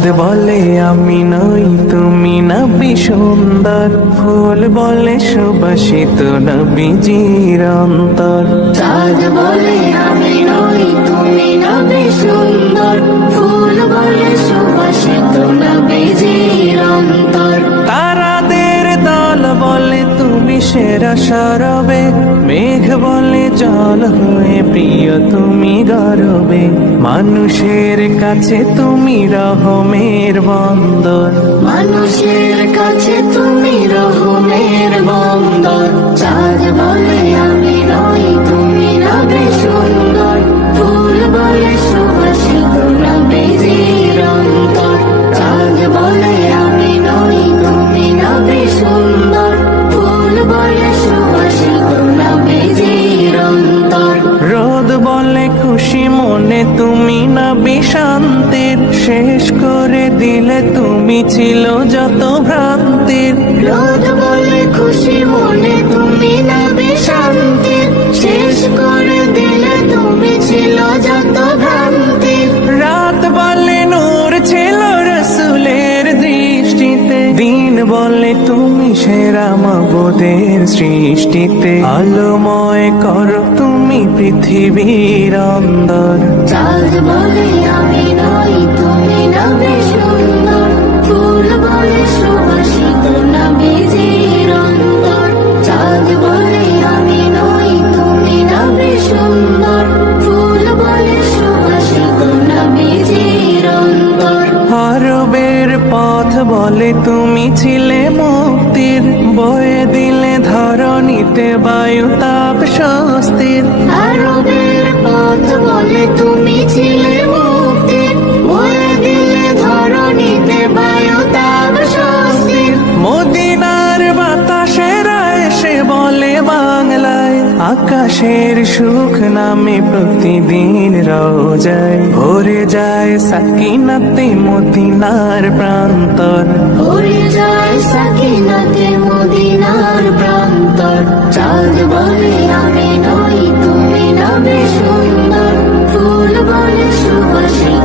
চাঁদ বলে আমি নই তুমি নবী সুন্দর, ফুল বলে সুবাসিত নবীজির অন্তর। চাঁদ বলে আমি নই তুমি নবী সুন্দর, ফুল বলে সুবাসিত নবীজির অন্তর। তারাদের দল বলে তুমি সেরা সরবে, মেঘ বলে জল হয়ে প্রিয় তুমি গরবে। মানুষের কাছে তুমি রহমের বন্দর, মানুষের কাছে তুমি রহমের বন্দর। চাঁদ বলে আমি নই তুমি নবী সুন্দর, ফুল বলে সুবাসিত নবীজির অন্তর। চাঁদ বলে আমি নই তুমি নবী সুন্দর, ফুল বলে সুবাসিত নবীজির অন্তর। রোদ বলে খুশি মনে তুমি নবী শান্তির, শেষ করে দিলে তুমি ছিল যত ভ্রান্তির। রোদ বলে খুশি মনে তুমি নবী শান্তির, শেষ করে দিলে তুমি ছিল যত ভ্রান্তির। রাত বলে নূর ছিল রসুলের দৃষ্টিতে, দিন বলে তুমি সেরা মাবুদের সৃষ্টিতে। আলোময় করো তুমি পৃথিবীর অন্দর। চাঁদ বলে আমি নই তুমি নবী সুন্দর, ফুল বলে সুবাসিত নবীজির অন্তর। চাঁদ বলে আমি নই তুমি নবী সুন্দর, ফুল বলে সুবাসিত নবীজির অন্তর। আরবের পথ বলে তুমি ছিলে মুক্তির, বয়ে দিলে ধরণীতে বায়ু তাপ স্বস্তির। আরবের পথ বলে তুমি ছিলে মুক্তির, বয়ে দিলে ধরণীতে বায়ু তাপ স্বস্তির। মদিনার বাতাসেরা এসে বলে বাংলায়, আকাশের সুখ নামে প্রতিদিন রোজায় ভরে যায় সাকিনাতে মদিনার প্রান্তর। ভরে যায় সাকিনাতে মদিনার প্রান্তর। চাঁদ বলে আমি নই তুমি নবী সুন্দর, ফুল বলে সুবাসিত